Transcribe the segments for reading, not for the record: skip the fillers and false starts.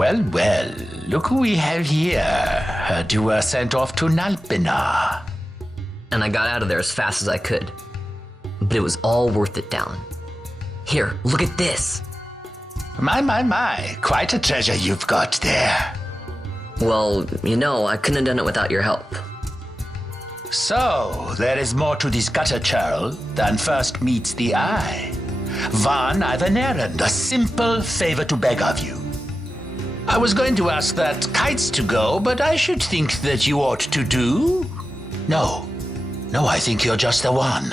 Well, well, look who we have here. Heard you were sent off to Nalpina. And I got out of there as fast as I could. But it was all worth it, Dallin. Here, look at this. My, quite a treasure you've got there. Well, you know, I couldn't have done it without your help. So, there is more to this gutter churl than first meets the eye. Van, I've an errand, a simple favor to beg of you. I was going to ask that kites to go, but I should think that you ought to do. No, I think you're just the one.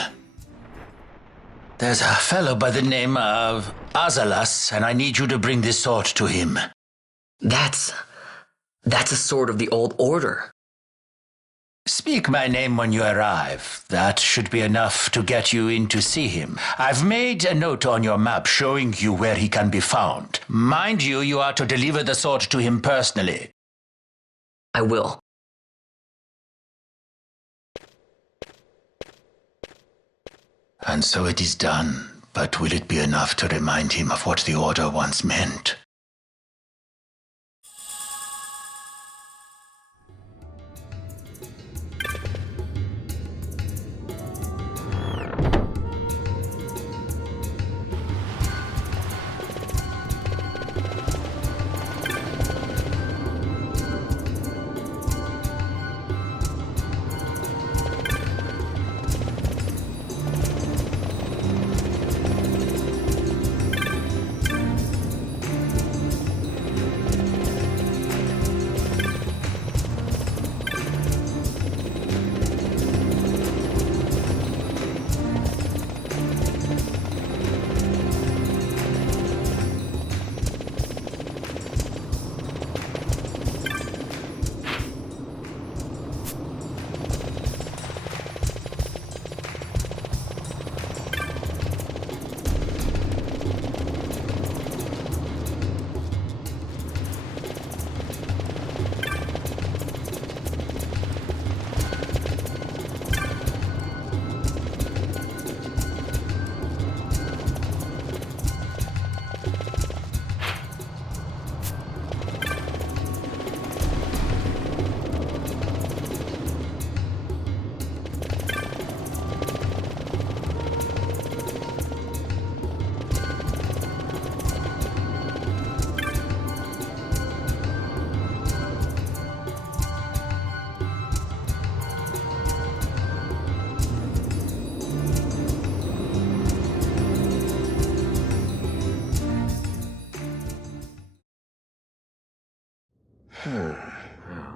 There's a fellow by the name of Azalas, and I need you to bring this sword to him. That's a sword of the old order. Speak my name when you arrive. That should be enough to get you in to see him. I've made a note on your map showing you where he can be found. Mind you, you are to deliver the sword to him personally. I will. And so it is done, but will it be enough to remind him of what the Order once meant?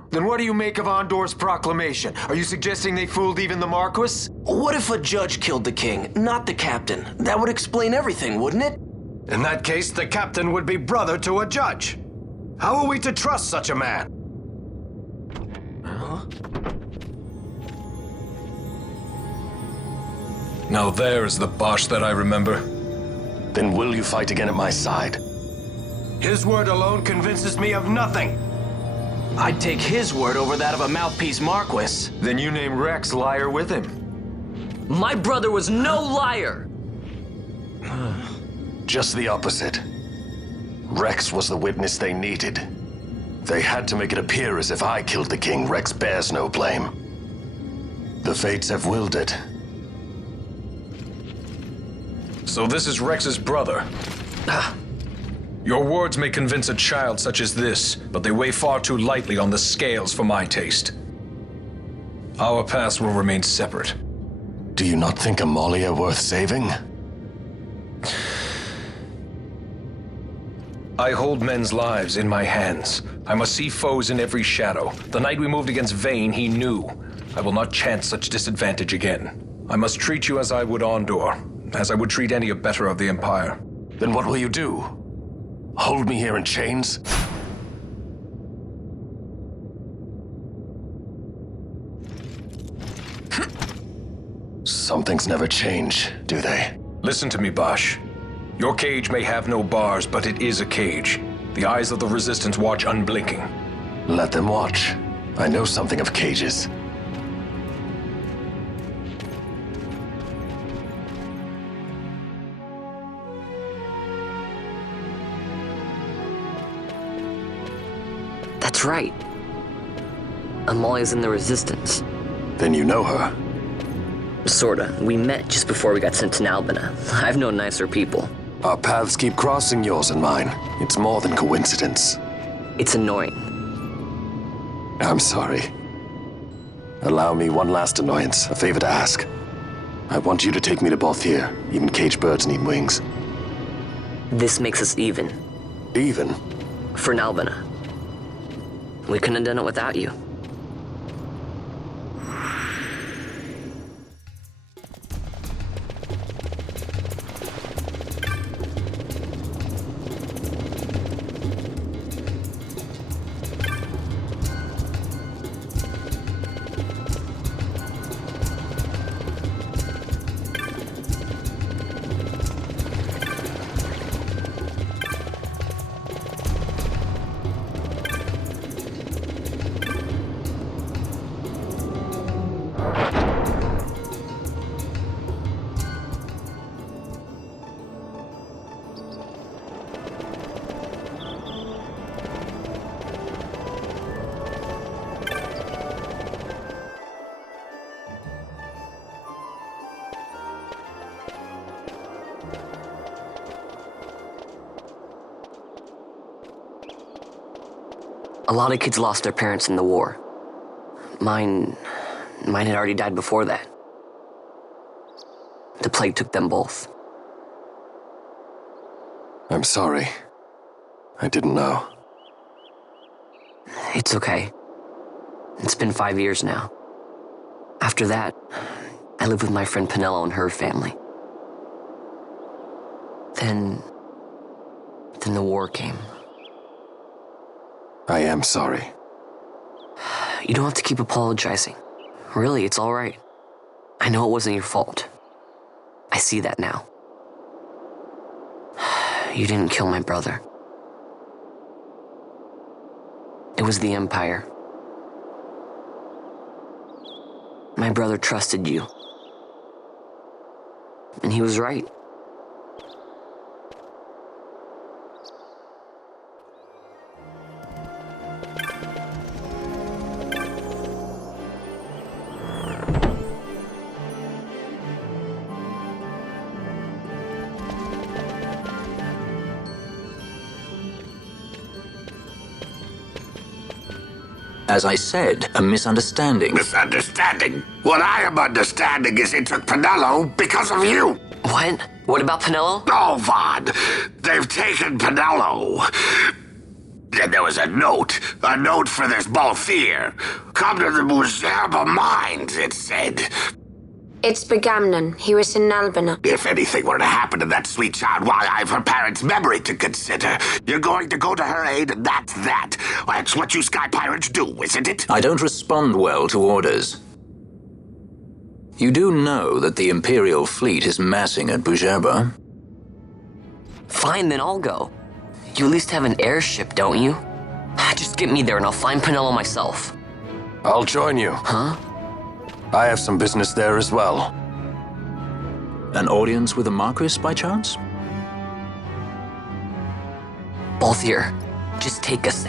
Then what do you make of Andor's proclamation? Are you suggesting they fooled even the Marquis? What if a judge killed the king, not the captain? That would explain everything, wouldn't it? In that case, the captain would be brother to a judge. How are we to trust such a man? Huh? Now there is the Bosch that I remember. Then will you fight again at my side? His word alone convinces me of nothing. I'd take his word over that of a mouthpiece Marquis. Then you name Rex liar with him. My brother was no liar! Just the opposite. Rex was the witness they needed. They had to make it appear as if I killed the king. Rex bears no blame. The fates have willed it. So this is Rex's brother. Your words may convince a child such as this, but they weigh far too lightly on the scales for my taste. Our paths will remain separate. Do you not think Amalia worth saving? I hold men's lives in my hands. I must see foes in every shadow. The night we moved against Vayne, he knew. I will not chance such disadvantage again. I must treat you as I would Andor, as I would treat any abettor of the Empire. Then what will you do? Hold me here in chains? Some things never change, do they? Listen to me, Bosch. Your cage may have no bars, but it is a cage. The eyes of the Resistance watch unblinking. Let them watch. I know something of cages. That's right. Amalia's in the Resistance. Then you know her. Sorta. We met just before we got sent to Nalbina. I've known nicer people. Our paths keep crossing, yours and mine. It's more than coincidence. It's annoying. I'm sorry. Allow me one last annoyance, a favor to ask. I want you to take me to Balthier. Even caged birds need wings. This makes us even. Even? For Nalbina. We couldn't have done it without you. A lot of kids lost their parents in the war. Mine had already died before that. The plague took them both. I'm sorry. I didn't know. It's okay. It's been 5 years now. After that, I lived with my friend Pinello and her family. Then the war came. I am sorry. You don't have to keep apologizing. Really, it's all right. I know it wasn't your fault. I see that now. You didn't kill my brother. It was the Empire. My brother trusted you. And he was right. As I said, a misunderstanding. Misunderstanding? What I am understanding is it took Pinello because of you. What? What about Pinello? Oh, Vaughn, they've taken Pinello. And there was a note for this Balthier. Come to the Bhujerba mines, it said. It's Begamnon. He was in Nalbina. If anything were to happen to that sweet child, why, I've her parents' memory to consider. You're going to go to her aid, and that's that. That's what you sky pirates do, isn't it? I don't respond well to orders. You do know that the Imperial fleet is massing at Bhujerba? Fine, then I'll go. You at least have an airship, don't you? Just get me there and I'll find Pinello myself. I'll join you. Huh? I have some business there as well. An audience with the Marquis, by chance? Balthier, just take us,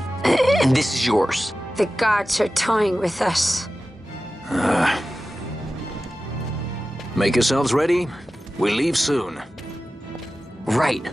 and this is yours. The gods are toying with us. Make yourselves ready. We leave soon. Right.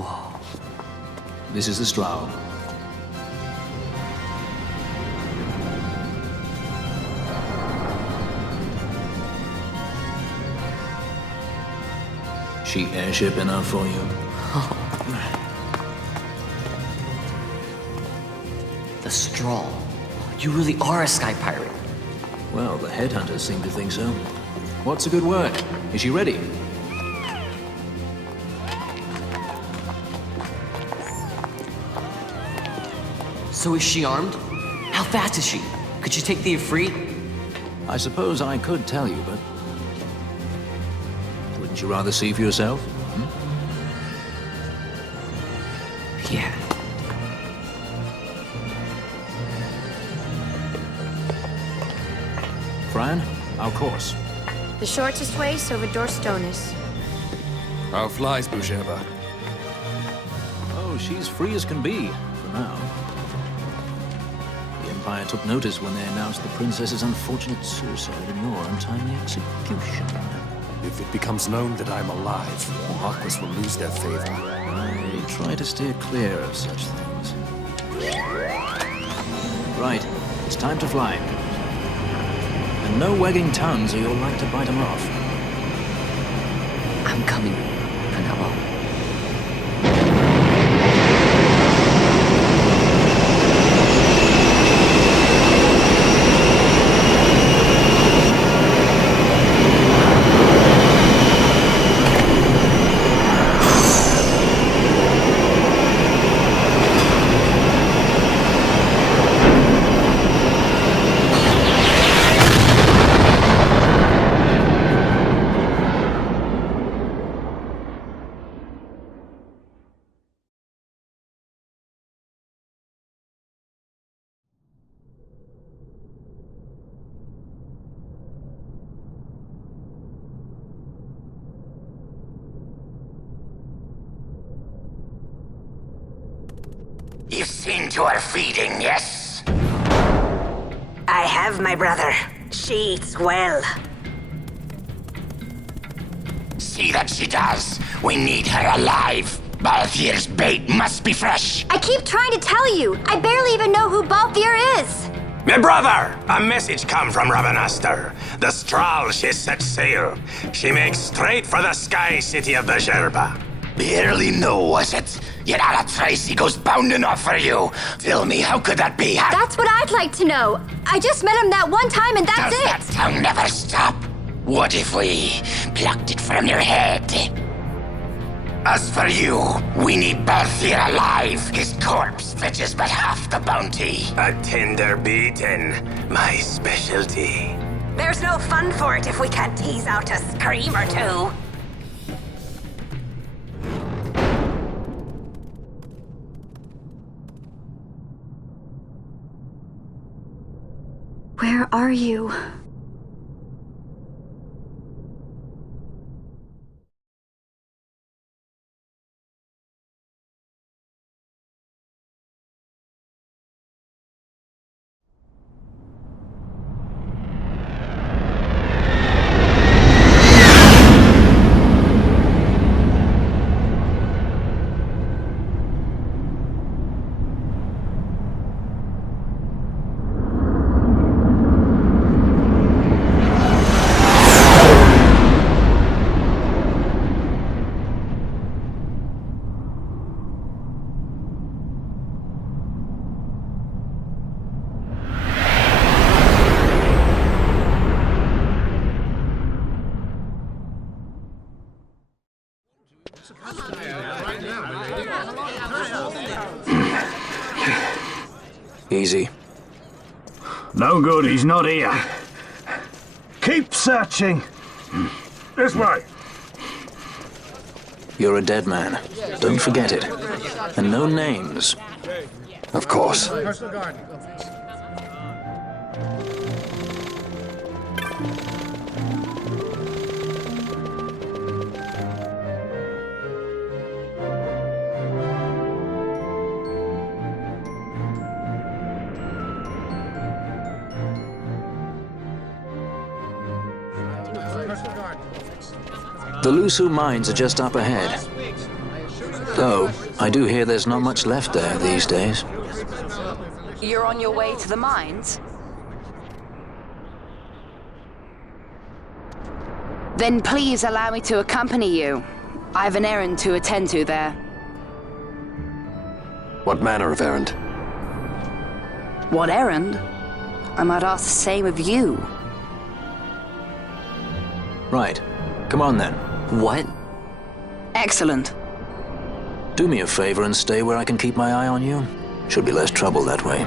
Whoa. This is the Stroud. She airship enough for you? The Strahl. You really are a sky pirate. Well, the headhunters seem to think so. What's a good word? Is she ready? So is she armed? How fast is she? Could she take the Ifrit? I suppose I could tell you, but... Wouldn't you rather see for yourself? Yeah. Fran, our course. The shortest way is over Dorstones. How flies, Bhujerba? Oh, she's free as can be, for now. The Empire took notice when they announced the princess's unfortunate suicide and your untimely execution. If it becomes known that I'm alive, the Marquis will lose their favor. I try to steer clear of such things. Right, it's time to fly. And no wagging tongues or you'll like to bite them off. I'm coming, Penelope. You've seen to her feeding, yes? I have, my brother. She eats well. See that she does. We need her alive. Balthier's bait must be fresh. I keep trying to tell you. I barely even know who Balthier is. Me brother, a message come from Ravenaster. The Strahl, she set sail. She makes straight for the sky city of Bhujerba. Barely know, was it? Yet Ala Tracy goes bounding off for you. Tell me, how could that be? That's what I'd like to know. I just met him that one time and that's Does it. that tongue never stop? What if we plucked it from your head? As for you, we need Balthier alive. His corpse fetches but half the bounty. A tender beating, my specialty. There's no fun for it if we can't tease out a scream or two. Where are you? Easy. No good, he's not here. Keep searching. This way. You're a dead man. Don't forget it. And no names. Of course. The Lhusu mines are just up ahead. Though, I do hear there's not much left there these days. You're on your way to the mines? Then please allow me to accompany you. I have an errand to attend to there. What manner of errand? What errand? I might ask the same of you. Right. Come on then. What? Excellent. Do me a favor and stay where I can keep my eye on you. Should be less trouble that way.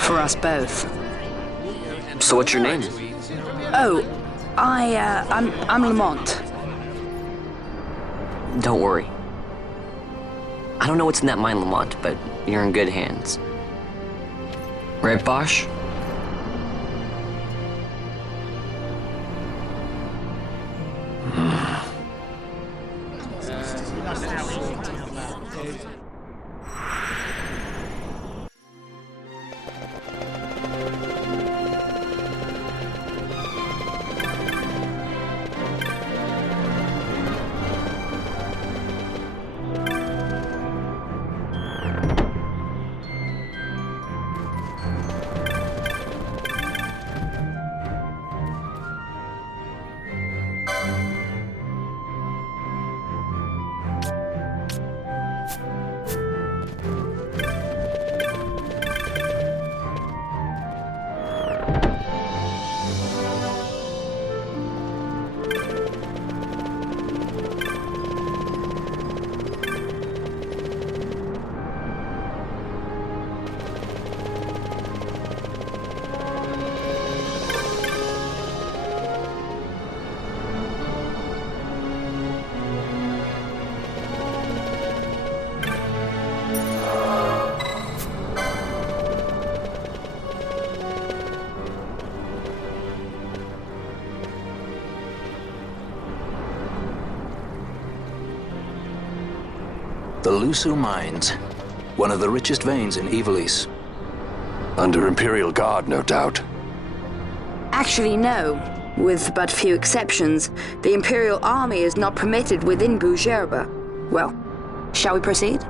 For us both. So what's your name? Oh, I'm Lamont. Don't worry. I don't know what's in that mine, Lamont, but you're in good hands. Right, Bosch? The Lhusu mines. One of the richest veins in Ivalice. Under Imperial Guard, no doubt. Actually, no. With but few exceptions, the Imperial Army is not permitted within Bhujerba. Well, shall we proceed?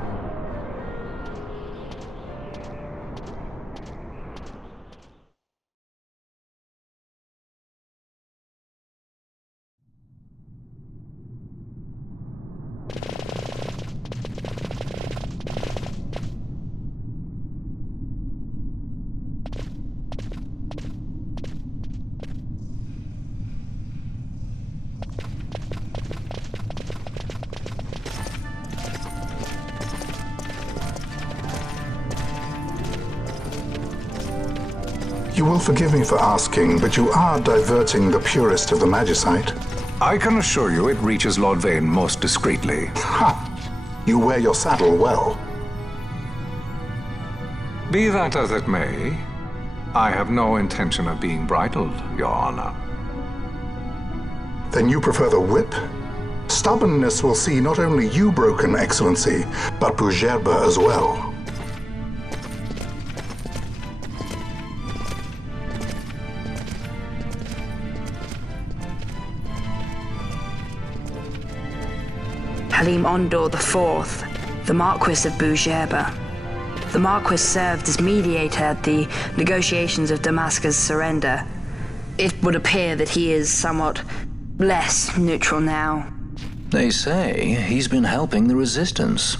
You will forgive me for asking, but you are diverting the purest of the magicite. I can assure you it reaches Lord Vane most discreetly. Ha! You wear your saddle well. Be that as it may, I have no intention of being bridled, Your Honor. Then you prefer the whip? Stubbornness will see not only you broken, Excellency, but Bhujerba as well. Halim Ondor IV, the Marquis of Bhujerba. The Marquis served as mediator at the negotiations of Damascus' surrender. It would appear that he is somewhat less neutral now. They say he's been helping the resistance.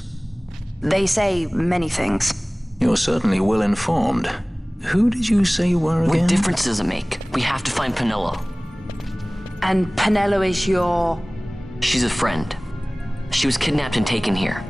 They say many things. You're certainly well informed. Who did you say you were again? What difference does it make? We have to find Penelo. And Penelo is your... She's a friend. She was kidnapped and taken here.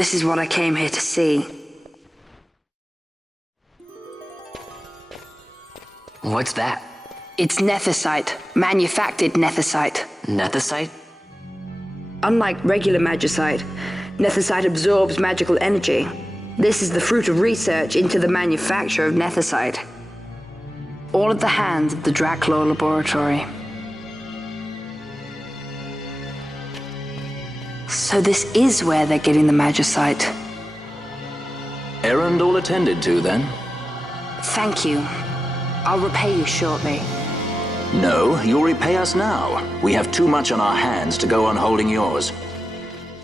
This is what I came here to see. What's that? It's nethicite, manufactured nethicite. Nethicite? Unlike regular magicite, nethicite absorbs magical energy. This is the fruit of research into the manufacture of nethicite. All at the hands of the Draclaw Laboratory. So this is where they're getting the magicite. Errand all attended to, then? Thank you. I'll repay you shortly. No, you'll repay us now. We have too much on our hands to go on holding yours.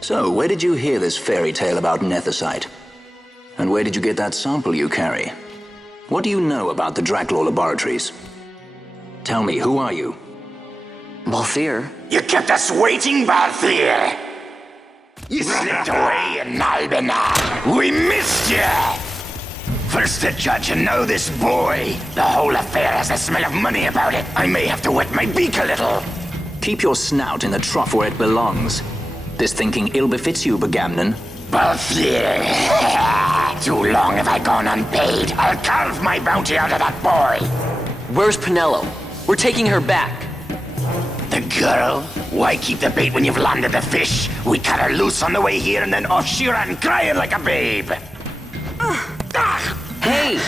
So, where did you hear this fairy tale about Nethicite? And where did you get that sample you carry? What do you know about the Draclaw laboratories? Tell me, who are you? Balthier. You kept us waiting, Balthier! You slipped away in Albina! We missed you! First the judge and now this boy. The whole affair has a smell of money about it. I may have to wet my beak a little. Keep your snout in the trough where it belongs. This thinking ill befits you, Begamnon. Balthier! Too long have I gone unpaid. I'll carve my bounty out of that boy. Where's Penelo? We're taking her back. The girl? Why keep the bait when you've landed the fish? We cut her loose on the way here and then off she ran crying like a babe. Hey!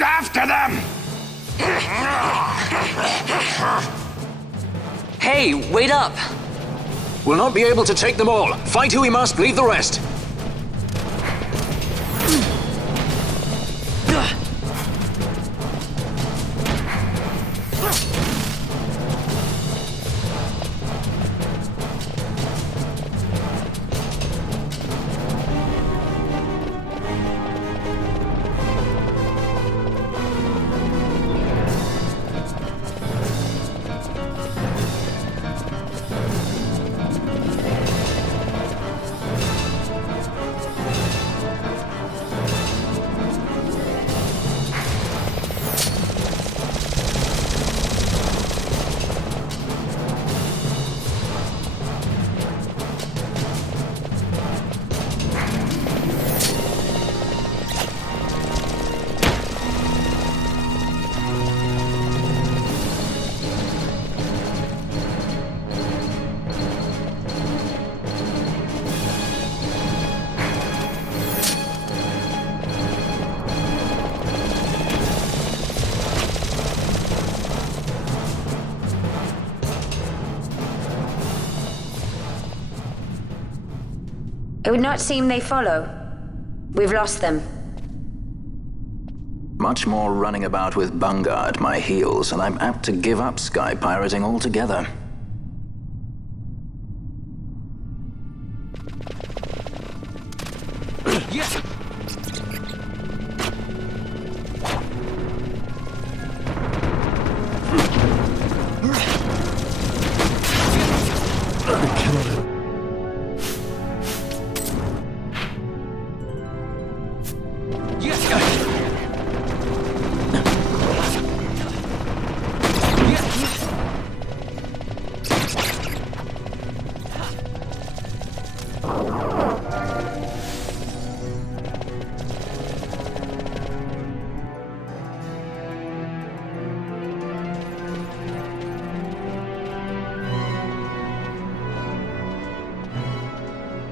After them! Hey, wait up! We'll not be able to take them all. Fight who we must, leave the rest. It would not seem they follow. We've lost them. Much more running about with Bunga at my heels, and I'm apt to give up sky pirating altogether.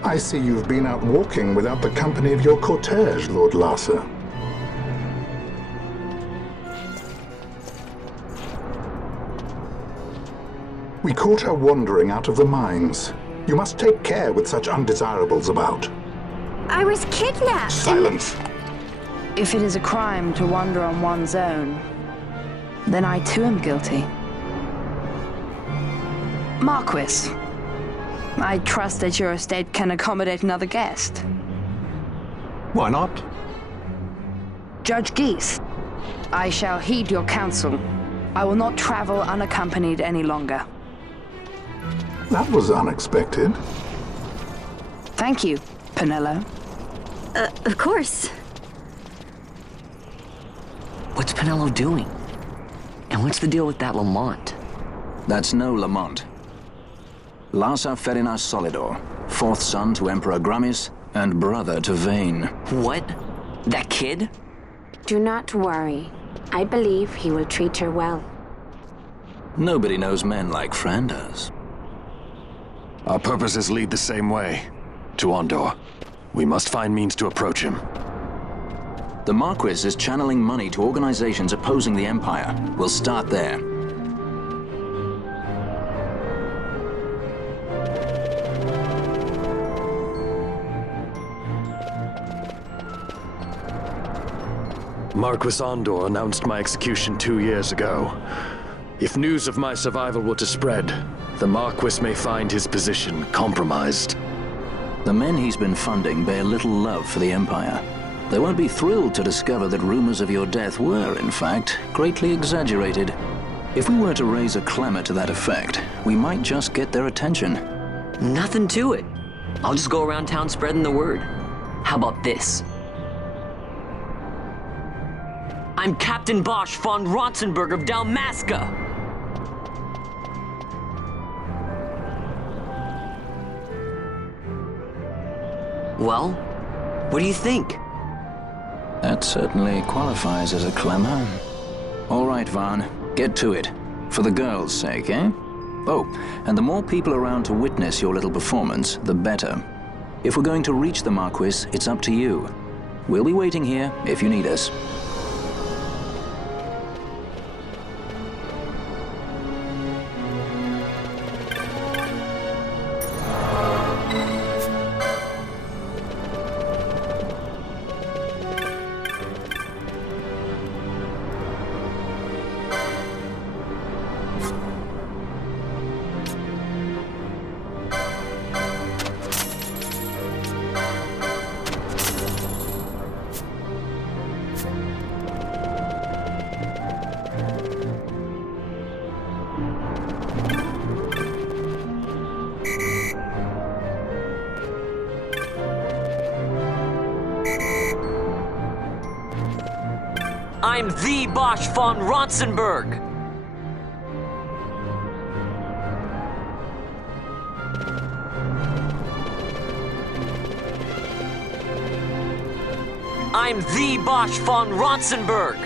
I see you've been out walking without the company of your cortege, Lord Larsa. We caught her wandering out of the mines. You must take care with such undesirables about. I was kidnapped! Silence! If it is a crime to wander on one's own, then I too am guilty. Marquis, I trust that your estate can accommodate another guest. Why not? Judge Geese, I shall heed your counsel. I will not travel unaccompanied any longer. That was unexpected. Thank you, Penelo. Of course. What's Penelo doing? And what's the deal with that Lamont? That's no Lamont. Larsa Ferinas Solidor, fourth son to Emperor Gramis and brother to Vane. What? That kid? Do not worry. I believe he will treat her well. Nobody knows men like Fran does. Our purposes lead the same way. To Ondor. We must find means to approach him. The Marquis is channeling money to organizations opposing the Empire. We'll start there. Marquis Andor announced my execution 2 years ago. If news of my survival were to spread, the Marquis may find his position compromised. The men he's been funding bear little love for the Empire. They won't be thrilled to discover that rumors of your death were, in fact, greatly exaggerated. If we were to raise a clamor to that effect, we might just get their attention. Nothing to it. I'll just go around town spreading the word. How about this? I'm Captain Bosch von Ronsenberg of Dalmasca. Well, what do you think? That certainly qualifies as a clamor. All right, Vaughn, get to it. For the girls' sake, eh? Oh, and the more people around to witness your little performance, the better. If we're going to reach the Marquis, it's up to you. We'll be waiting here if you need us. I'm the Bosch von Ronsenberg. I'm the Bosch von Ronsenberg.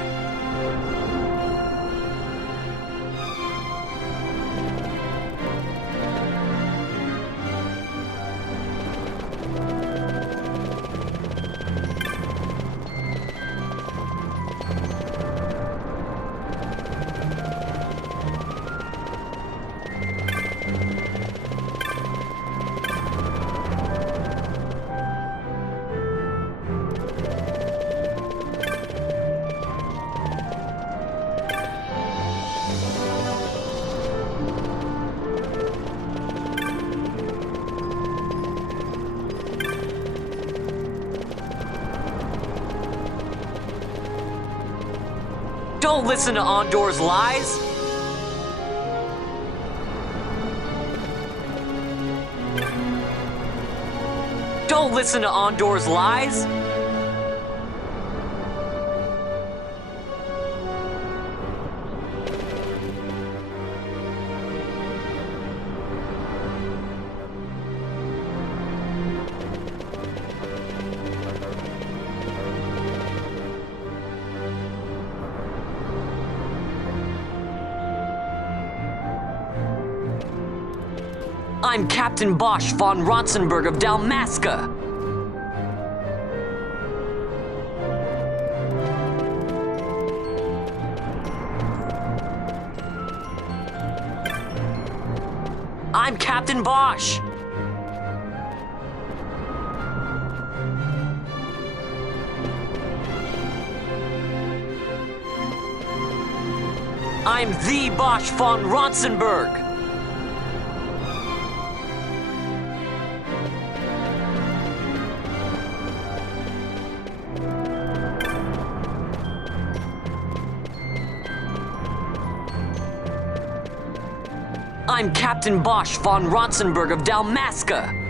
Don't listen to Andor's lies! Don't listen to Andor's lies! I'm Captain Bosch von Ronsenberg of Dalmasca. I'm Captain Bosch. I'm the Bosch von Ronsenberg. I'm Captain Bosch von Ronsenberg of Dalmasca.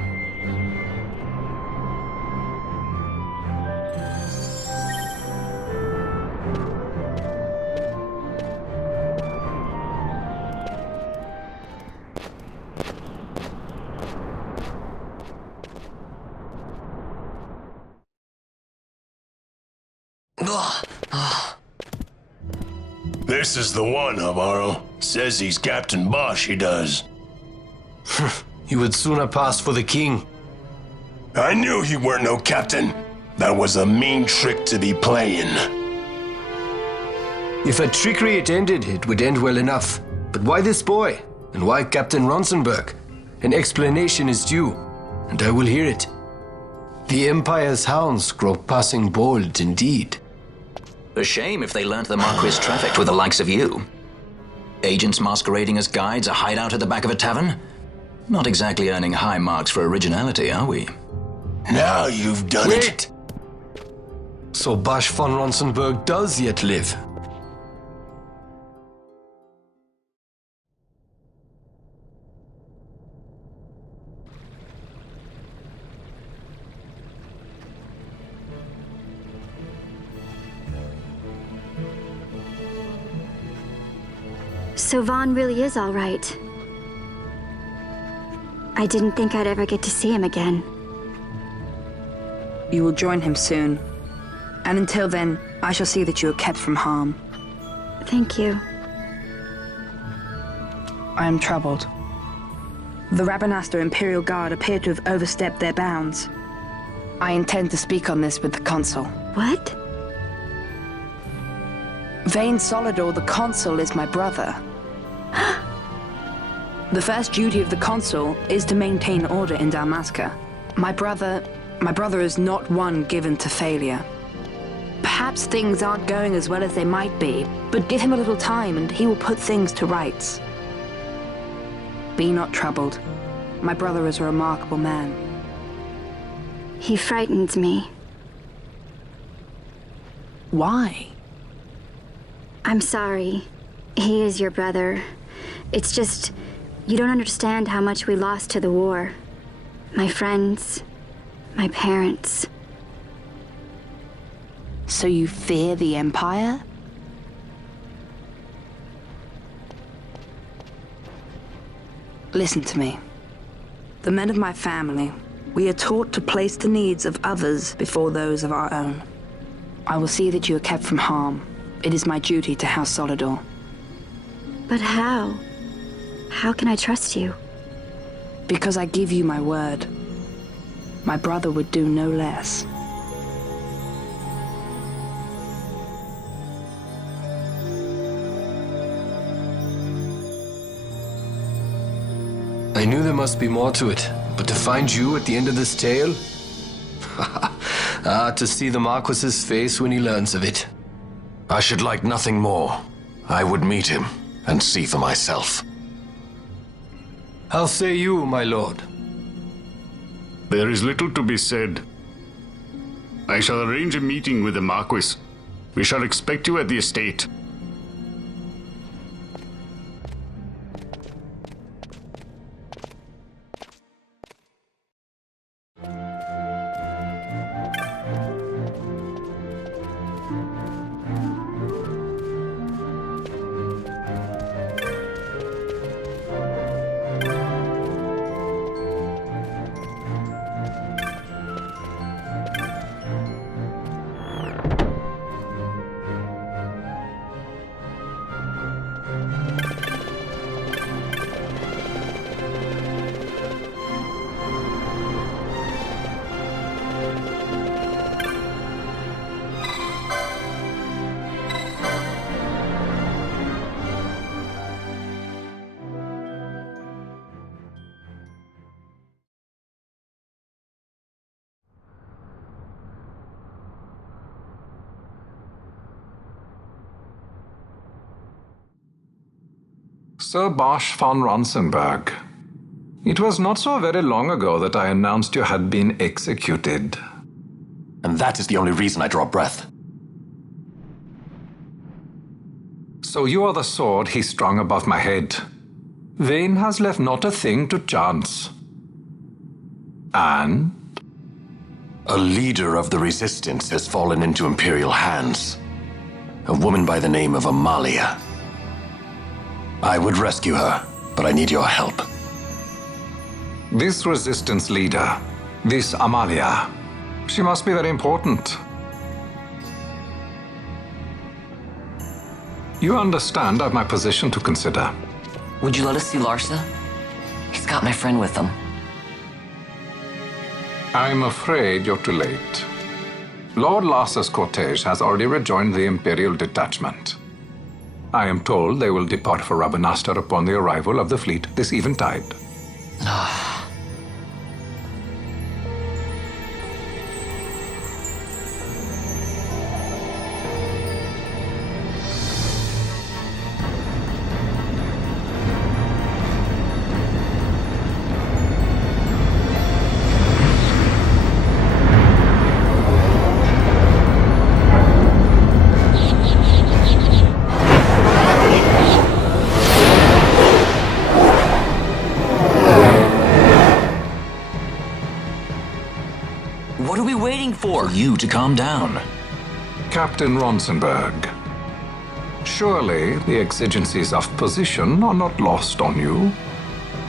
This is the one, Amaro. Says he's Captain Bosch, he does. You would sooner pass for the king. I knew he weren't no captain. That was a mean trick to be playing. If a trickery it ended, it would end well enough. But why this boy? And why Captain Ronsenberg? An explanation is due, and I will hear it. The Empire's hounds grow passing bold indeed. A shame if they learnt the Marquis trafficked with the likes of you. Agents masquerading as guides, a hideout at the back of a tavern? Not exactly earning high marks for originality, are we? Now you've done it. So Basch von Ronsenberg does yet live. So Vaughn really is all right. I didn't think I'd ever get to see him again. You will join him soon. And until then, I shall see that you are kept from harm. Thank you. I am troubled. The Rabanastre Imperial Guard appear to have overstepped their bounds. I intend to speak on this with the Consul. What? Vane Solidor, the Consul, is my brother. The first duty of the Consul is to maintain order in Dalmasca. My brother is not one given to failure. Perhaps things aren't going as well as they might be, but give him a little time and he will put things to rights. Be not troubled. My brother is a remarkable man. He frightens me. Why? I'm sorry. He is your brother. It's just, you don't understand how much we lost to the war. My friends, my parents. So you fear the Empire? Listen to me. The men of my family, we are taught to place the needs of others before those of our own. I will see that you are kept from harm. It is my duty to House Solidor. But how? How can I trust you? Because I give you my word. My brother would do no less. I knew there must be more to it, but to find you at the end of this tale? To see the Marquis's face when he learns of it. I should like nothing more. I would meet him and see for myself. How say you, my lord? There is little to be said. I shall arrange a meeting with the Marquis. We shall expect you at the estate. Sir Basch von Ronsenberg. It was not so very long ago that I announced you had been executed. And that is the only reason I draw breath. So you are the sword he strung above my head. Vane has left not a thing to chance. And? A leader of the resistance has fallen into Imperial hands. A woman by the name of Amalia. I would rescue her, but I need your help. This resistance leader, this Amalia, she must be very important. You understand I've my position to consider. Would you let us see Larsa? He's got my friend with him. I'm afraid you're too late. Lord Larsa's cortege has already rejoined the Imperial detachment. I am told they will depart for Rabanastre upon the arrival of the fleet this eventide. for? For you to calm down. Captain Ronsenberg, surely the exigencies of position are not lost on you.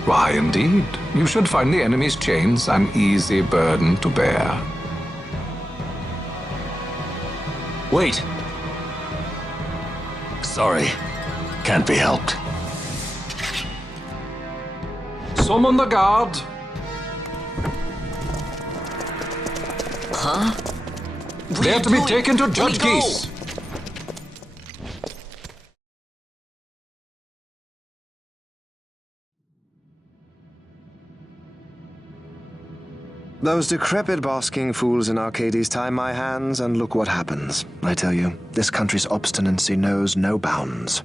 Why, indeed, you should find the enemy's chains an easy burden to bear. Wait. Sorry. Can't be helped. Summon the guard. Huh? They're to be taken to Judge Geese. Those decrepit basking fools in Arcades tie my hands, and look what happens. I tell you, this country's obstinacy knows no bounds.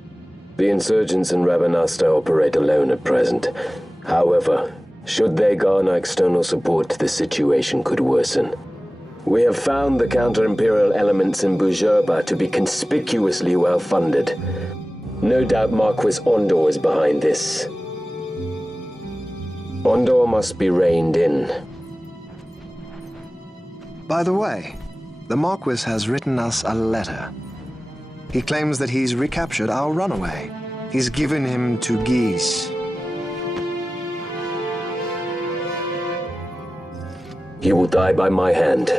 The insurgents in Rabanasta operate alone at present. However, should they garner external support, the situation could worsen. We have found the counter-imperial elements in Bhujerba to be conspicuously well-funded. No doubt Marquis Ondor is behind this. Ondor must be reined in. By the way, the Marquis has written us a letter. He claims that he's recaptured our runaway. He's given him to Geese. He will die by my hand.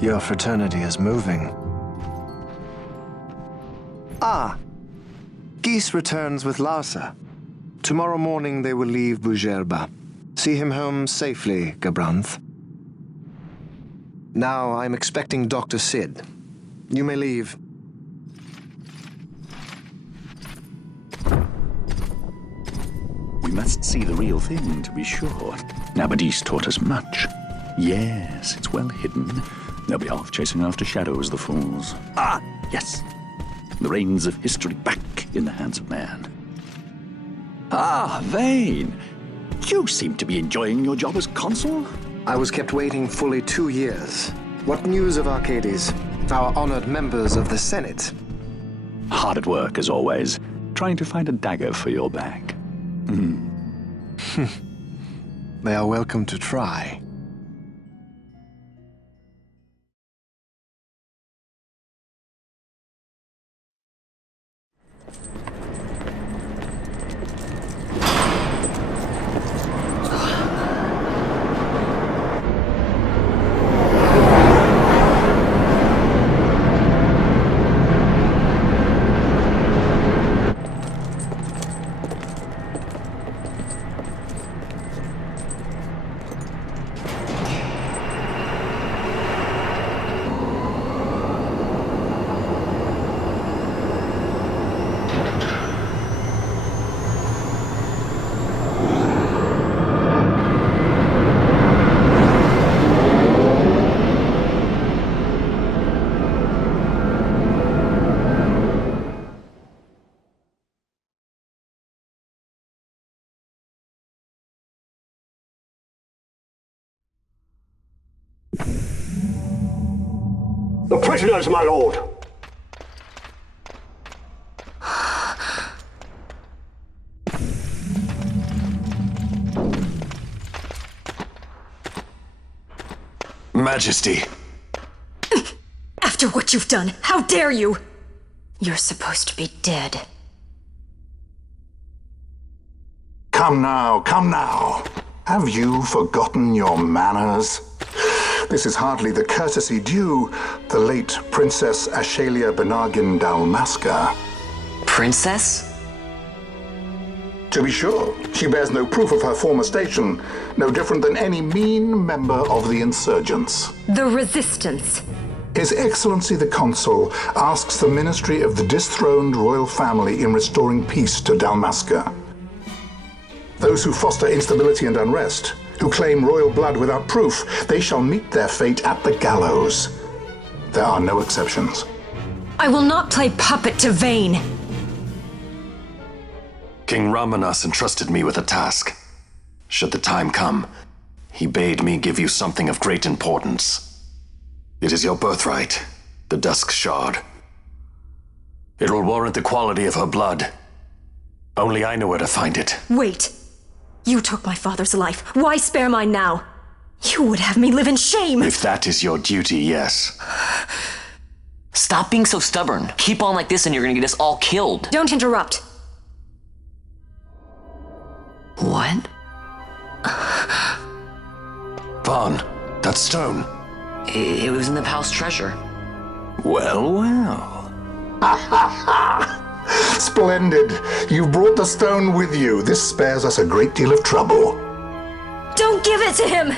Your fraternity is moving. Ah! Geese returns with Larsa. Tomorrow morning they will leave Bhujerba. See him home safely, Gabranth. Now I'm expecting Dr. Sid. You may leave. We must see the real thing, to be sure. Nabadis taught us much. Yes, it's well hidden. They'll be off chasing after shadows, the fools. Ah, yes. The reins of history back in the hands of man. Ah, Vane. You seem to be enjoying your job as consul? I was kept waiting fully 2 years. What news of Arcades? Our honored members of the Senate? Hard at work, as always, trying to find a dagger for your back. They are welcome to try. The prisoners, my lord! Majesty. After what you've done, how dare you? You're supposed to be dead. Come now, come now. Have you forgotten your manners? This is hardly the courtesy due the late Princess Ashalia Benargin Dalmasca. Princess? To be sure, she bears no proof of her former station, no different than any mean member of the insurgents. The Resistance. His Excellency the Consul asks the ministry of the dethroned royal family in restoring peace to Dalmasca. Those who foster instability and unrest, who claim royal blood without proof, they shall meet their fate at the gallows. There are no exceptions. I will not play puppet to Vane. King Ramanas entrusted me with a task. Should the time come, he bade me give you something of great importance. It is your birthright, the Dusk Shard. It will warrant the quality of her blood. Only I know where to find it. Wait. You took my father's life. Why spare mine now? You would have me live in shame! If that is your duty, yes. Stop being so stubborn. Keep on like this and you're gonna get us all killed. Don't interrupt. What? Vaughn, that stone. It was in the palace treasure. Well, well. Splendid. You've brought the stone with you. This spares us a great deal of trouble. Don't give it to him!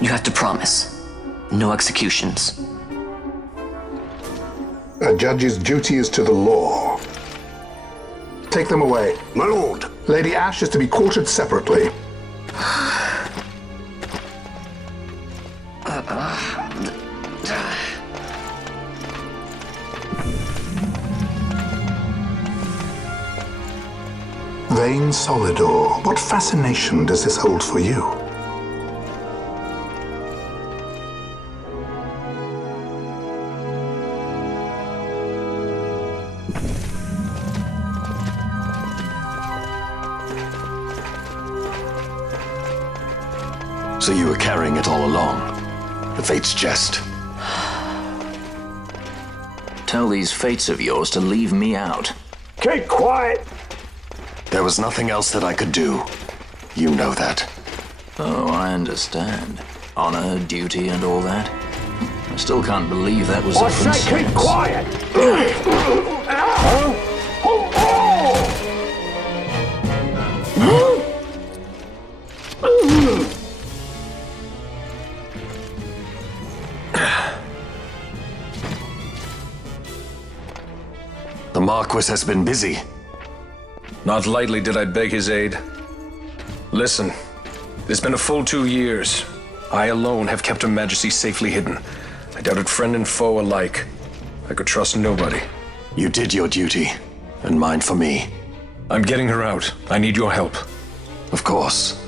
You have to promise. No executions. A judge's duty is to the law. Take them away. My lord. Lady Ash is to be quartered separately. Vain Solidor, what fascination does this hold for you? So you were carrying it all along. The Fate's jest. Tell these fates of yours to leave me out. Keep quiet! There was nothing else that I could do. You know that. Oh, I understand. Honor, duty, and all that. I still can't believe that was a princess. I say keep quiet! The Marquis has been busy. Not lightly did I beg his aid. Listen, it's been a full 2 years. I alone have kept Her Majesty safely hidden. I doubted friend and foe alike. I could trust nobody. You did your duty, and mine for me. I'm getting her out. I need your help. Of course.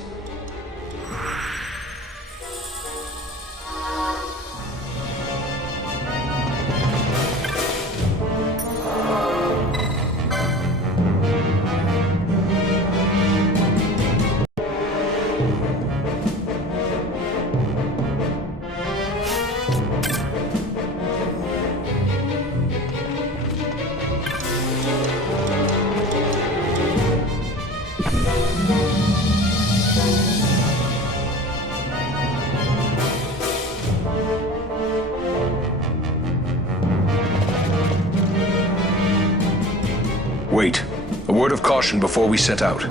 Wait. A word of caution before we set out.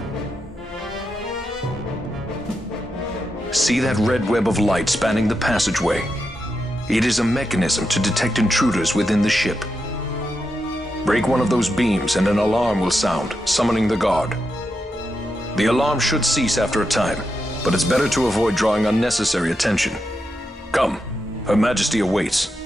See that red web of light spanning the passageway? It is a mechanism to detect intruders within the ship. Break one of those beams and an alarm will sound, summoning the guard. The alarm should cease after a time, but it's better to avoid drawing unnecessary attention. Come, Her Majesty awaits.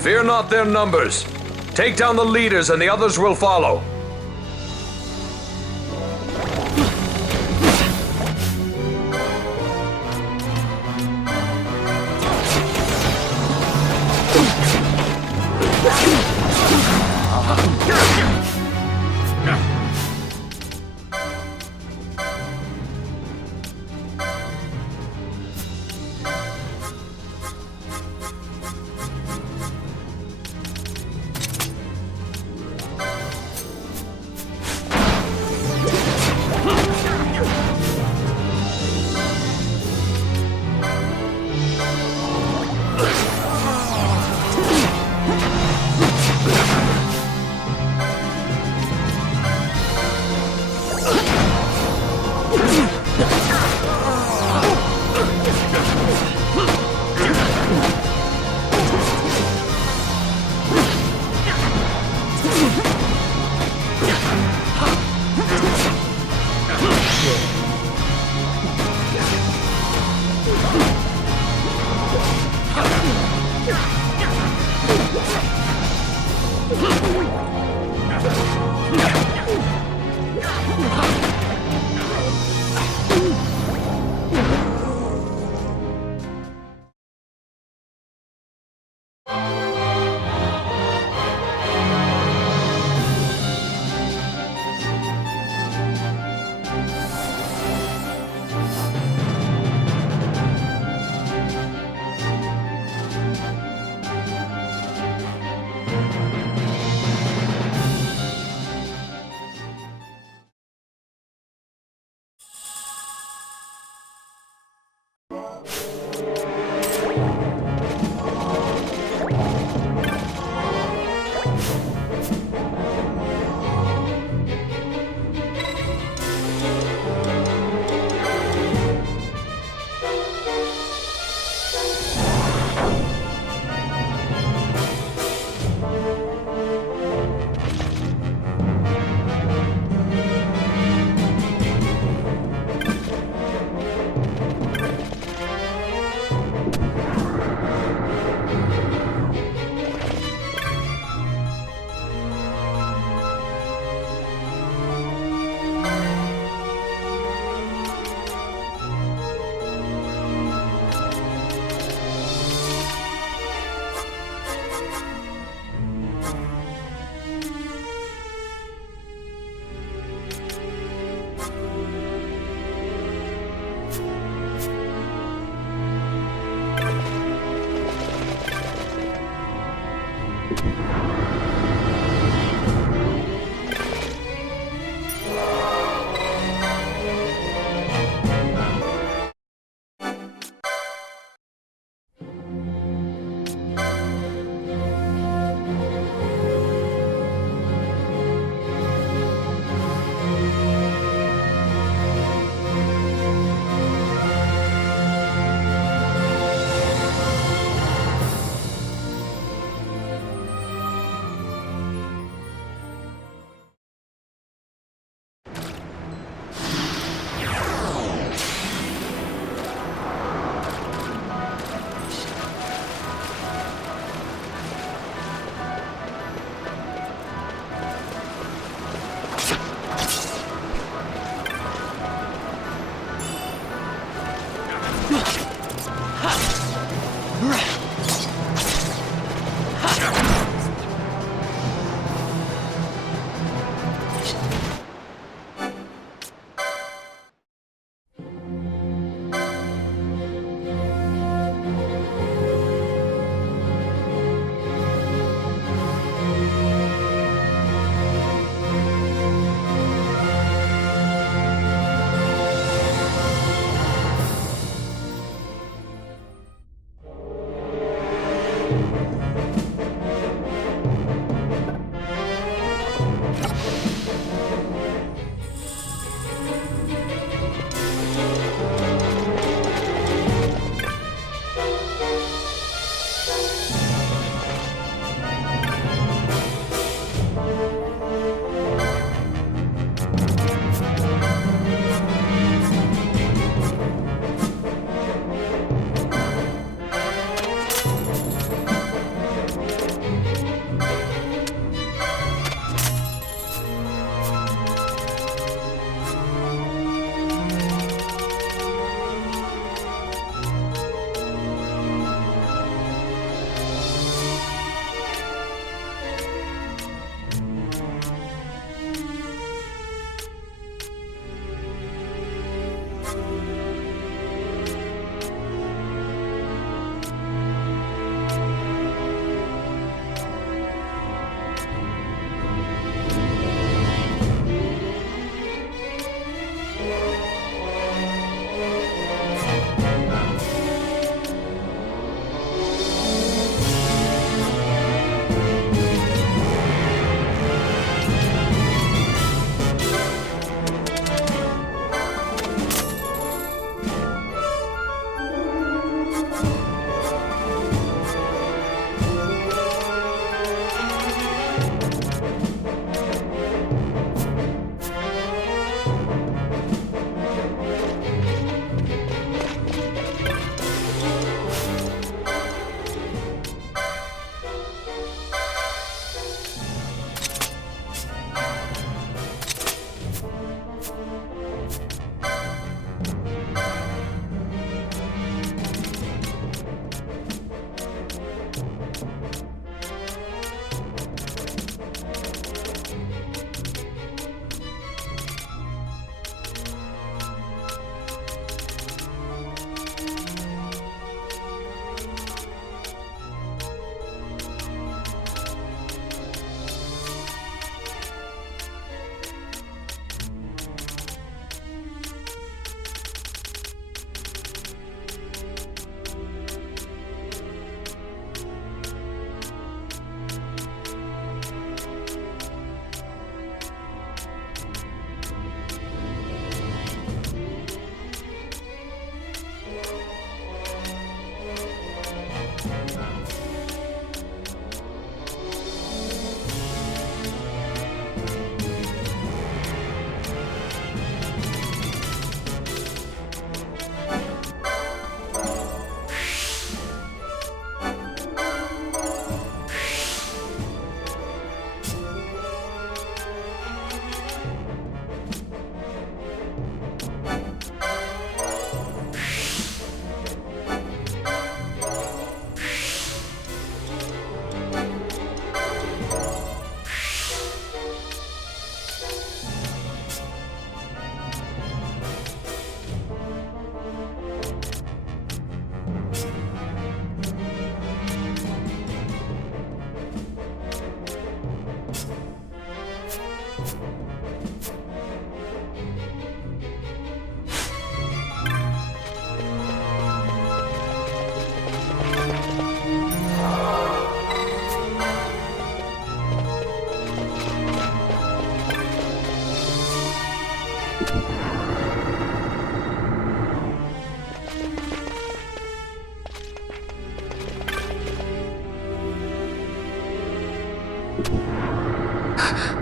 Fear not their numbers. Take down the leaders and the others will follow.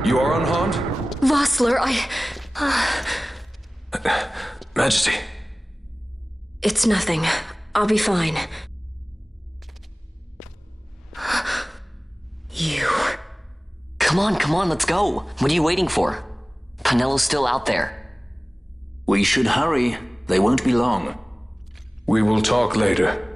You are unharmed? Vossler, Majesty. It's nothing. I'll be fine. You. Come on, let's go. What are you waiting for? Penello's still out there. We should hurry. They won't be long. We will talk later.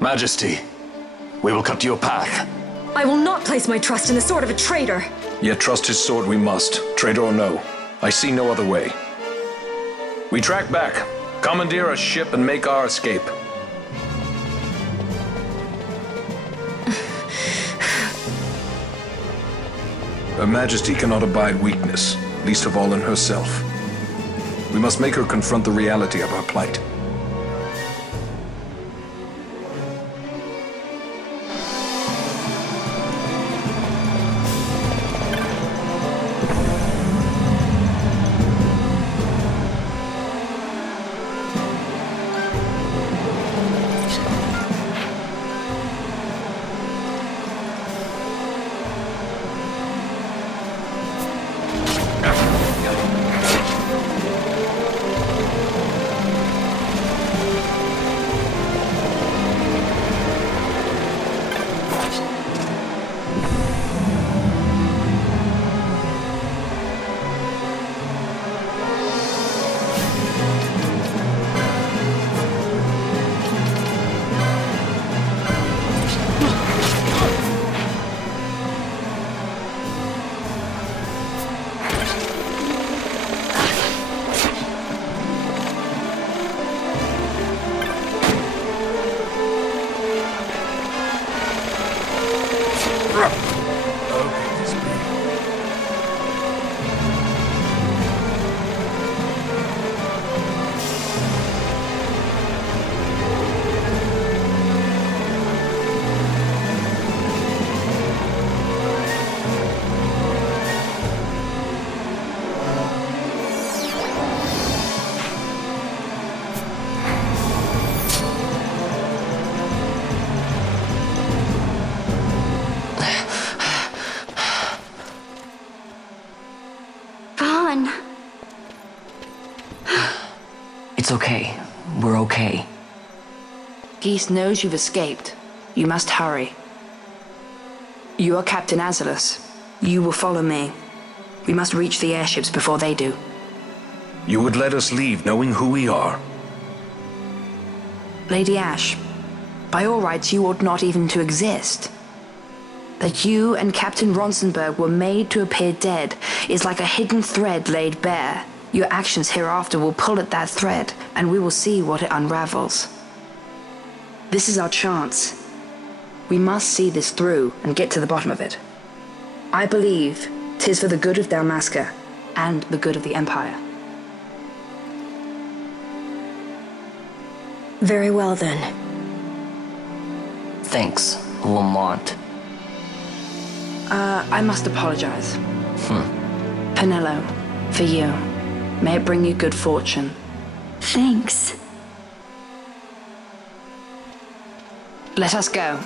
Majesty, we will cut your path. I will not place my trust in the sword of a traitor. Yet trust his sword we must, traitor or no. I see no other way. We track back, commandeer a ship and make our escape. Her Majesty cannot abide weakness, least of all in herself. We must make her confront the reality of our plight. Vaughn. It's okay. We're okay. Geese knows you've escaped. You must hurry. You are Captain Azalus. You will follow me. We must reach the airships before they do. You would let us leave knowing who we are? Lady Ash, by all rights you ought not even to exist. That you and Captain Ronsenberg were made to appear dead is like a hidden thread laid bare. Your actions hereafter will pull at that thread, and we will see what it unravels. This is our chance. We must see this through and get to the bottom of it. I believe 'tis for the good of Dalmasca and the good of the Empire. Very well then. Thanks, Lamont. I must apologize. Penello, for you. May it bring you good fortune. Thanks. Let us go.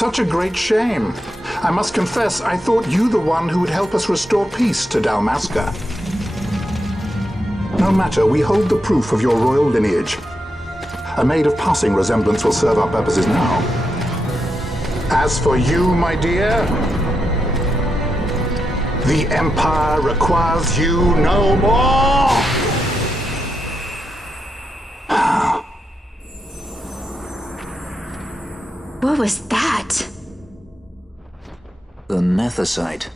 Such a great shame. I must confess, I thought you the one who would help us restore peace to Dalmasca. No matter, we hold the proof of your royal lineage. A maid of passing resemblance will serve our purposes now. As for you, my dear, the Empire requires you no more! What was that? The Nethicite.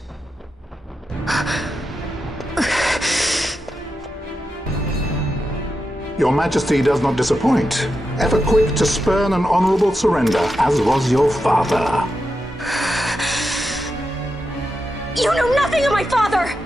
Your Majesty does not disappoint. Ever quick to spurn an honorable surrender, as was your father. You know nothing of my father!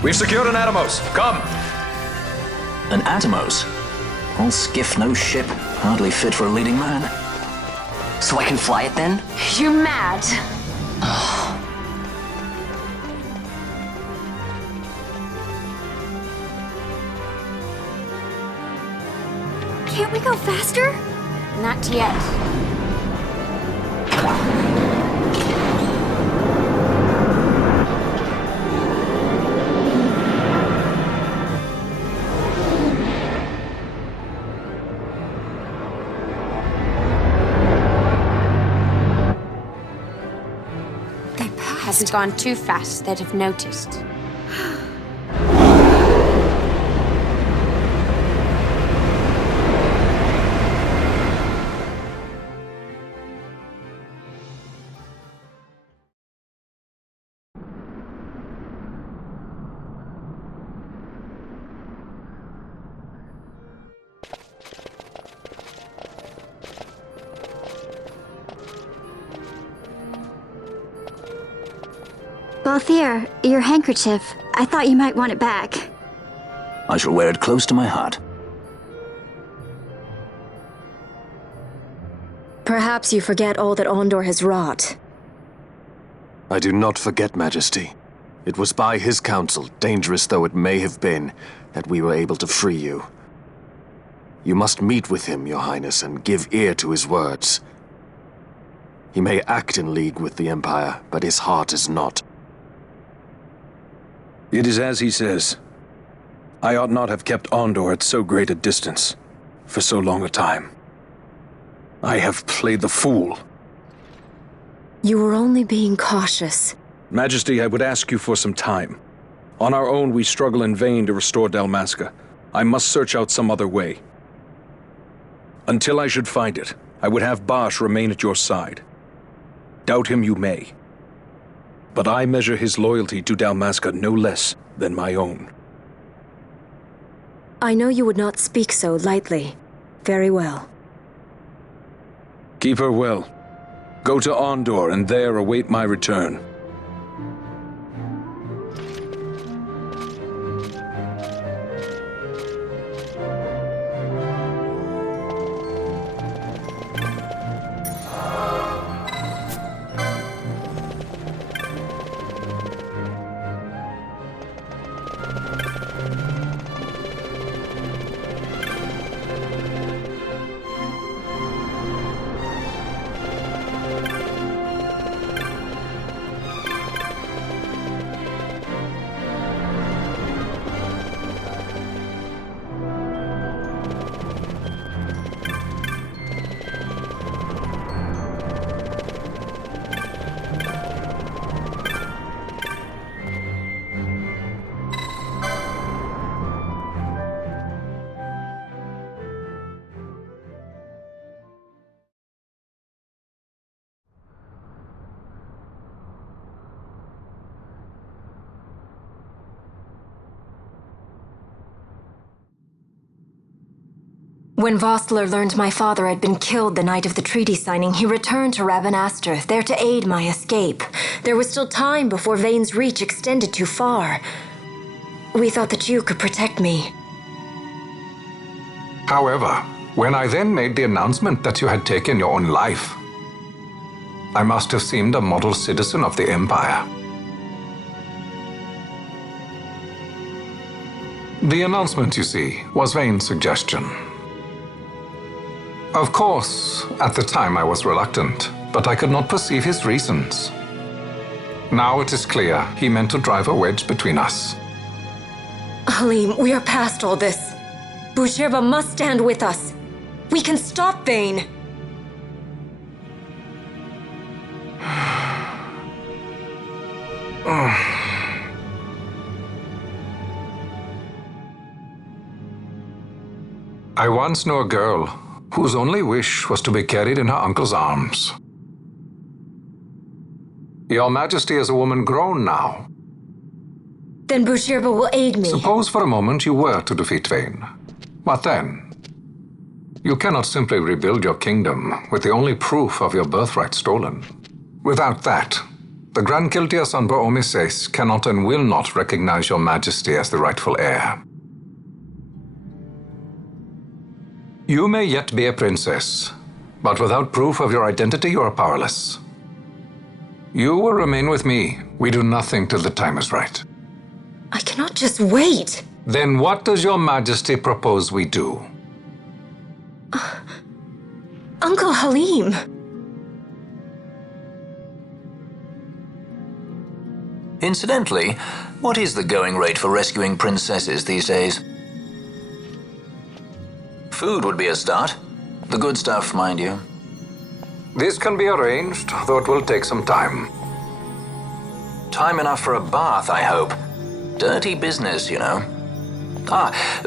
We've secured an Atomos. Come! An Atomos? All skiff, no ship. Hardly fit for a leading man. So I can fly it then? You're mad. Can't we go faster? Not yet. Hasn't gone too fast, they'd have noticed. Balthier, your handkerchief. I thought you might want it back. I shall wear it close to my heart. Perhaps you forget all that Ondor has wrought. I do not forget, Majesty. It was by his counsel, dangerous though it may have been, that we were able to free you. You must meet with him, Your Highness, and give ear to his words. He may act in league with the Empire, but his heart is not. It is as he says. I ought not have kept Ondor at so great a distance for so long a time. I have played the fool. You were only being cautious. Majesty, I would ask you for some time. On our own, we struggle in vain to restore Dalmasca. I must search out some other way. Until I should find it, I would have Bosch remain at your side. Doubt him you may. But I measure his loyalty to Dalmasca no less than my own. I know you would not speak so lightly. Very well. Keep her well. Go to Ondor and there await my return. When Vossler learned my father had been killed the night of the treaty signing, he returned to Rabanastre, there to aid my escape. There was still time before Vane's reach extended too far. We thought that you could protect me. However, when I then made the announcement that you had taken your own life, I must have seemed a model citizen of the Empire. The announcement, you see, was Vane's suggestion. Of course, at the time I was reluctant, but I could not perceive his reasons. Now it is clear he meant to drive a wedge between us. Halim, we are past all this. Bhujerba must stand with us. We can stop Vane. I once knew a girl whose only wish was to be carried in her uncle's arms. Your Majesty is a woman grown now. Then Bhujerba will aid me. Suppose for a moment you were to defeat Vane. What then? You cannot simply rebuild your kingdom with the only proof of your birthright stolen. Without that, the Grand Kiltias on Bo-Omises cannot and will not recognize your Majesty as the rightful heir. You may yet be a princess, but without proof of your identity, you are powerless. You will remain with me. We do nothing till the time is right. I cannot just wait. Then what does your Majesty propose we do? Uncle Halim. Incidentally, what is the going rate for rescuing princesses these days? Food would be a start. The good stuff, mind you. This can be arranged, though it will take some time. Time enough for a bath, I hope. Dirty business, you know.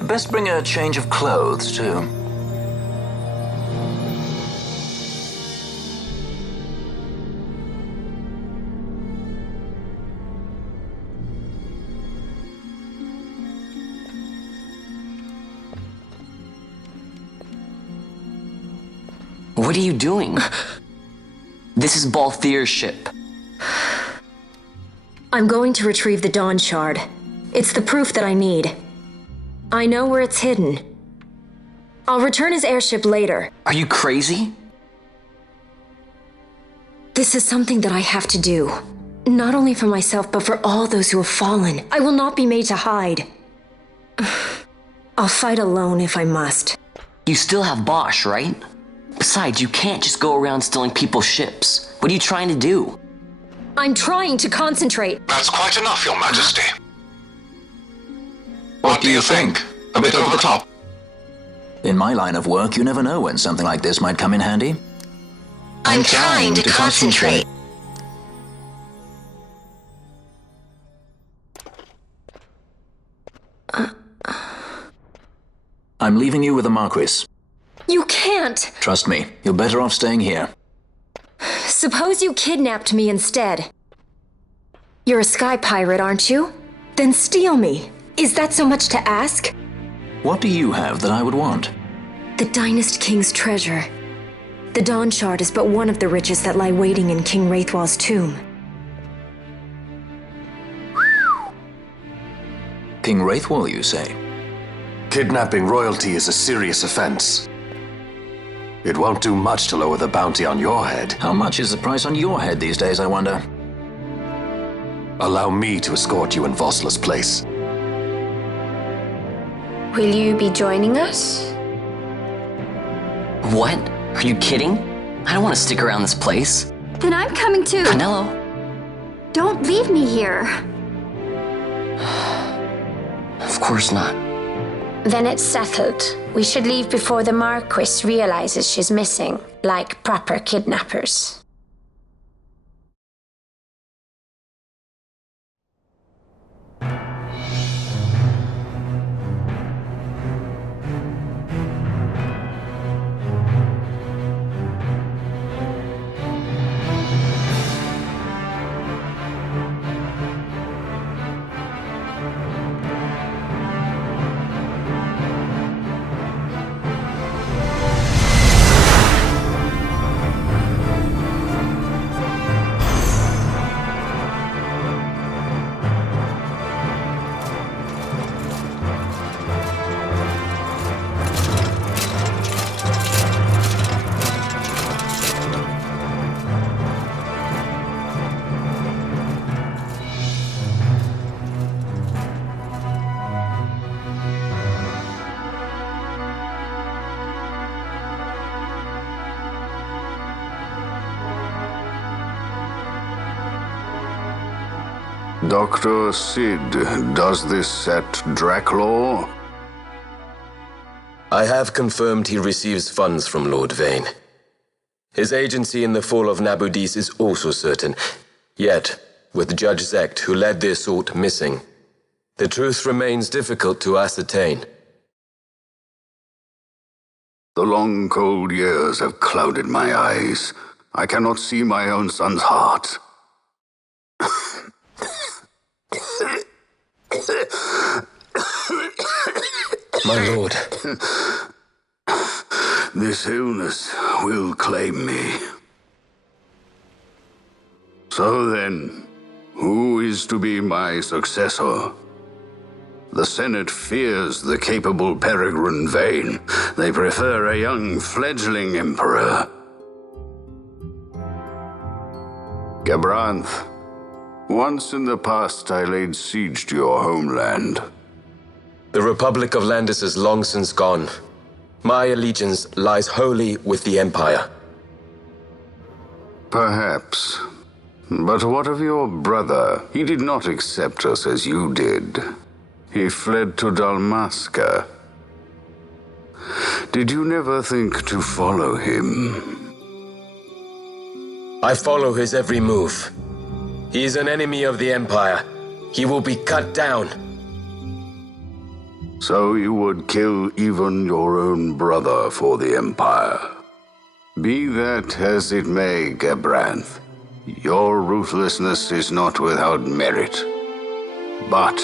Best bring a change of clothes, too. What are you doing? This is Balthier's ship. I'm going to retrieve the Dawn Shard. It's the proof that I need. I know where it's hidden. I'll return his airship later. Are you crazy? This is something that I have to do. Not only for myself, but for all those who have fallen. I will not be made to hide. I'll fight alone if I must. You still have Bosch, right? Besides, you can't just go around stealing people's ships. What are you trying to do? I'm trying to concentrate. That's quite enough, Your Majesty. What do you think? A bit over the top? In my line of work, you never know when something like this might come in handy. I'm trying to concentrate. I'm leaving you with the Marquis. You can't! Trust me, you're better off staying here. Suppose you kidnapped me instead. You're a sky pirate, aren't you? Then steal me. Is that so much to ask? What do you have that I would want? The Dynast King's treasure. The Dawn Shard is but one of the riches that lie waiting in King Wraithwall's tomb. King Wraithwall, you say? Kidnapping royalty is a serious offense. It won't do much to lower the bounty on your head. How much is the price on your head these days, I wonder? Allow me to escort you in Vossler's place. Will you be joining us? What? Are you kidding? I don't want to stick around this place. Then I'm coming too. Canelo. Don't leave me here. Of course not. Then it's settled. We should leave before the Marquis realizes she's missing, like proper kidnappers. Dr. Sid does this at Draclaw? I have confirmed he receives funds from Lord Vane. His agency in the fall of Nabudis is also certain. Yet, with Judge Zecht, who led the assault, missing, the truth remains difficult to ascertain. The long, cold years have clouded my eyes. I cannot see my own son's heart. My lord. This illness will claim me. So then, who is to be my successor? The Senate fears the capable Peregrine Vane. They prefer a young fledgling emperor. Gabranth, once in the past I laid siege to your homeland. The Republic of Landis is long since gone. My allegiance lies wholly with the Empire. Perhaps. But what of your brother? He did not accept us as you did. He fled to Dalmasca. Did you never think to follow him? I follow his every move. He is an enemy of the Empire. He will be cut down. So you would kill even your own brother for the Empire. Be that as it may, Gabranth, your ruthlessness is not without merit. But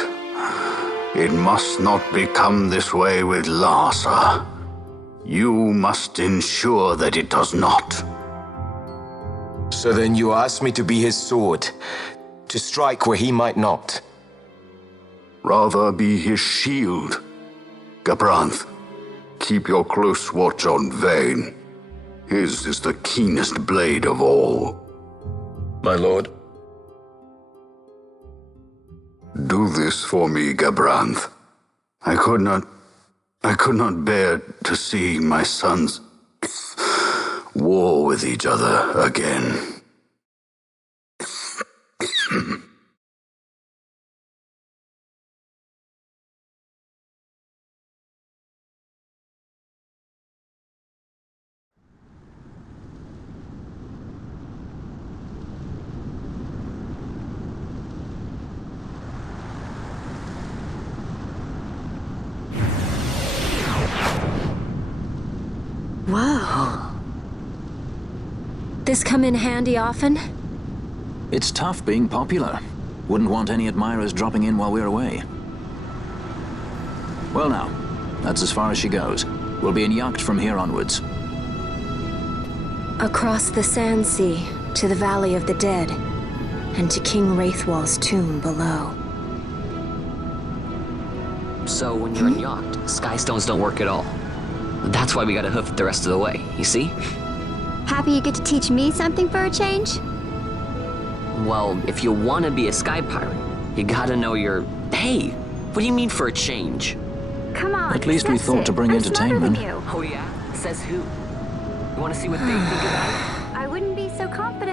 it must not become this way with Larsa. You must ensure that it does not. So then you ask me to be his sword, to strike where he might not. Rather be his shield. Gabranth, keep your close watch on Vane. His is the keenest blade of all. My lord. Do this for me, Gabranth. I could not bear to see my sons war with each other again. Whoa. This come in handy often? It's tough being popular. Wouldn't want any admirers dropping in while we're away. Well now, that's as far as she goes. We'll be in yacht from here onwards. Across the Sand Sea, to the Valley of the Dead, and to King Wraithwall's tomb below. So when you're in yacht, skystones don't work at all. That's why we gotta hoof it the rest of the way, you see? Happy you get to teach me something for a change? Well, if you want to be a sky pirate, you gotta know your... Hey, what do you mean for a change? Come on, at least we thought to bring entertainment. Oh yeah? Says who? You want to see what they think about it? I wouldn't be so confident.